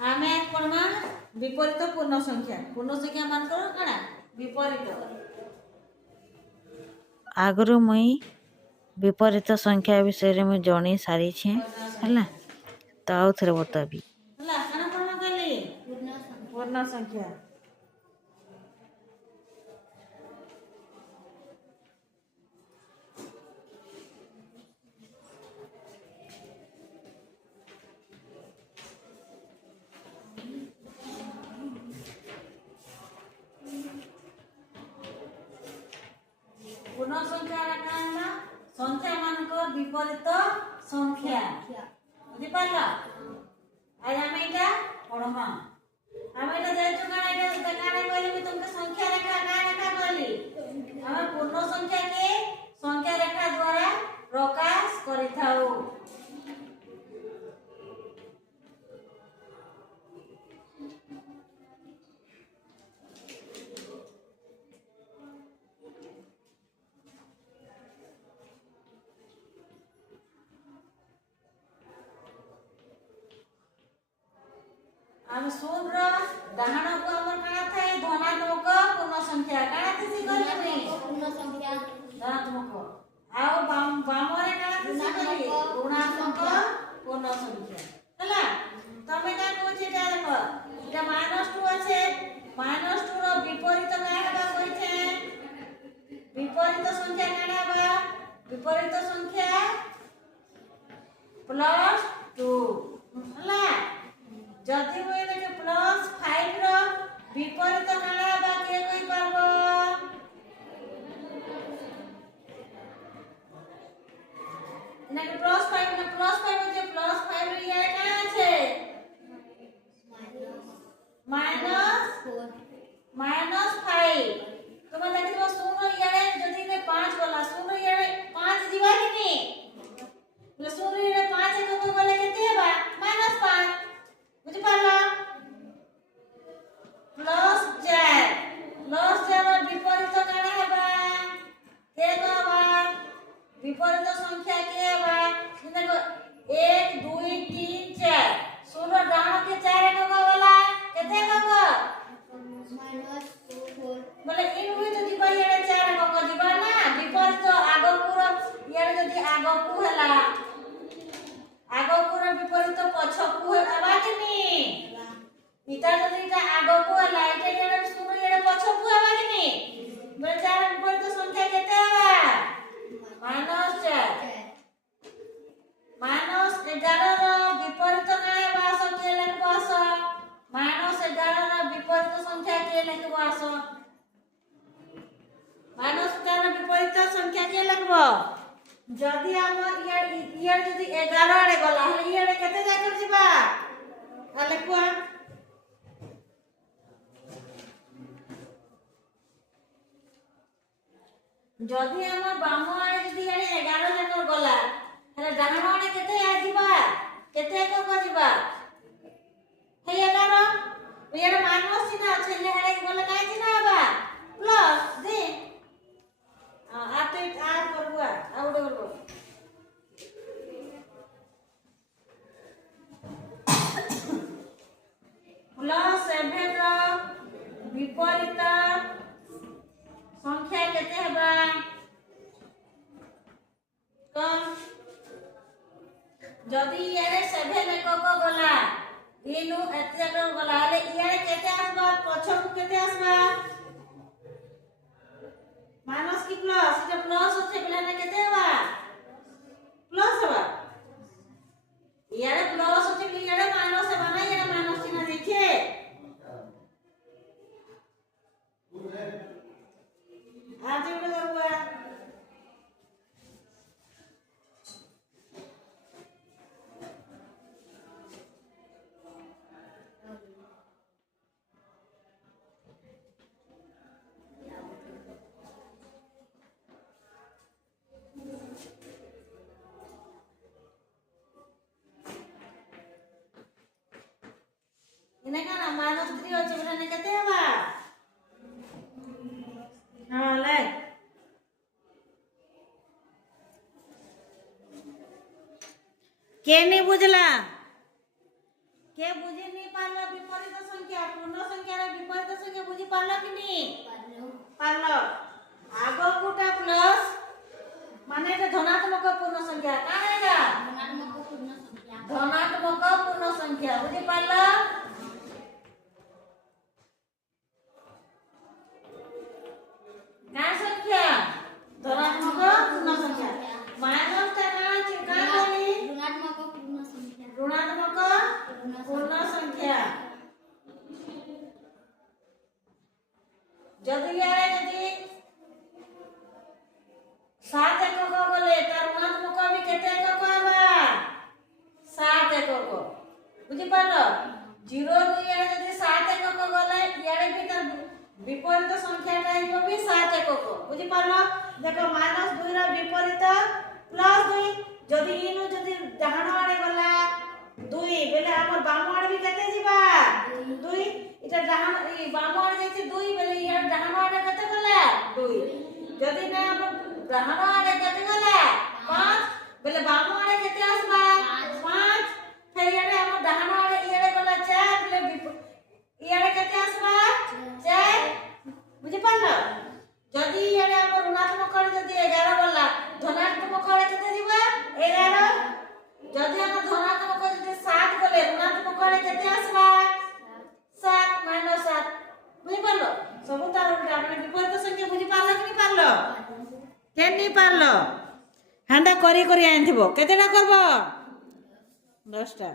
आमे आज पढ़मा विपरीत पूर्ण संख्या मानकर काना विपरीत। आगु मुई विपरीत संख्या विषय में जानी सारी छे है तो आउ थे बताबी हला काना पढ़मा काली पूर्ण संख्या। पूर्ण संख्या काना संख्या मानकर विपरीत संख्या बुझी पारला। आज आमे इटा पढ़मा आमे इटा जायछु काना इटा काना कहली कि तुमके संख्या रेखा का रेखा कहली हम पूर्ण संख्या के संख्या रेखा द्वारा प्रकाश करिथाउ। हम शून्य रो डाहाण को हमर काना थाए धनात्मक पूर्ण संख्या काना थिसी कहली पूर्ण संख्या धनात्मक आउ बामरे काना थिसी कहली ऋणात्मक पूर्ण संख्या हला। तमे का कहछि ता देखो এটা -2 আছে -2 रो विपरीत का हेबा कहिছে विपरीत संख्या काना बा विपरीत संख्या +2 हला। जदि मुई देखे +5 रो विपरीत काना बा के कहि पारबो इनाके +5 ने +5 जे +5 रो इया काना আছে -5 তুমি দেখিবা শূন্য ইয়ারে যদি নে 5 গলা শূন্য ইয়ারে 5 দিবা কিনি বলে শূন্য ইয়ারে 5 একক গলে কেতে হেবা -5 বুঝি পারলা। +4 ର ବିପରୀତ କାଣା ହେବା କେ ହେବା विपरीत संख्या के हेबा देखो 1 2 3 4 शून्य डाण के 4 एকক गला केते एকক -4 बोले इन हुई तो दिबा यारे 4 एকক दिबा ना विपरीत आगपुर यारे जदी आगपु हला आगपुर विपरीत पछपु हेबा किनी इटा जदी इटा आगपु हला इटा यारे शून्य यारे पछपु हेबा किनी बोले 4 विपरीत संख्या केते हेबा -4 -11 ର विपरीत का हेबा संख्या लेखबो आस -11 ର विपरीत संख्या के लेखबो आस -11 ର विपरीत संख्या के लेखबो जदी हमर इयर जदी 11 आड़े गला हले इयर केते जाकर जिबा आ लेखबो जदी हमर बाम आड़े जदी आड़े 11 जाकर गला हले डाहाण आड़े केते आ जिबा केते एকক जिबा हे 11 यार माइनस चिन्ह আছে ले हले गला काय चिन्ह हबा प्लस दे आ तो आ करबो आ उडे करबो +7 ର विपरीत संख्या केते हेबा कम जदी यारे 7 एকক गला इनु एते एকক गला हले यारे केते आसबा पछकु केते आसबा माइनस की प्लस इटा प्लस होचे बेला केते हेबा प्लस हेबा यारे प्लस होचे कि यारे माइनस हेबा ना यारे माइनस चिन्ह देखे आज उडे करबो इने का -3 होचे बेला केते हेबा हां ले के नहीं बुझला কে বুঝি নি পারলো বিপরীত সংখ্যা পূর্ণ সংখ্যার বিপরীত সংখ্যা বুঝি পারলো কি নি পারলো আগকুটা প্লাস মানে এটা ধনাত্মক পূর্ণ সংখ্যা কার এটা ধনাত্মক পূর্ণ সংখ্যা বুঝি পারলো কার সংখ্যা ধনাত্মক পূর্ণ সংখ্যা মাইনাস টাকা চিকা বলি ঋণাত্মক পূর্ণ সংখ্যা যদি ইয়ারে যদি 7 একক বলে তার ঋণাত্মক আমি কেতে একক হবা 7 একক বুঝি পারলো 0 ইয়ারে যদি 7 একক গলে ইয়ারে भी তার বিপরীত সংখ্যাটা হইব भी 7 একক বুঝি পারলো দেখো -2 র বিপরীত +2 যদি ইনু যদি ডাহাণ আড়ে গলা 2 বেলে আমার বাম আড়ে भी কেতে ଯିবা 2 এটা ডাহাণ এই বাম আড়ে যাইছে 2 বেলে ইয়ার ডাহাণ আড়ে কেতে গলা 2 যদি না ডাহাণ আড়ে কেতে গলা 5 বেলে বাম আড়ে কেতে আসবা 5 ফের ইয়ারে আমার ডাহাণ আড়ে ইয়ারে গলা 4 বেলে ইয়ারে কেতে আসবা 4 বুঝি পারলো যদি ইয়ারে আমার ঋণাত্মক করে যদি 11 গলা ধনাত্মক করে কেতে ଯିবা 11 যদি আমার ধনাত্মক যদি 7 গলে ঋণাত্মক করে কেতে আসবা 7 -7 বুঝি পারলো ସବୁ তার উল্টা আপনি বিপরীত সংখ্যা বুঝি পারলো কি পারলো কেন নি পারলো হান্ডা করি করি আনথিব কেতেটা করব 10টা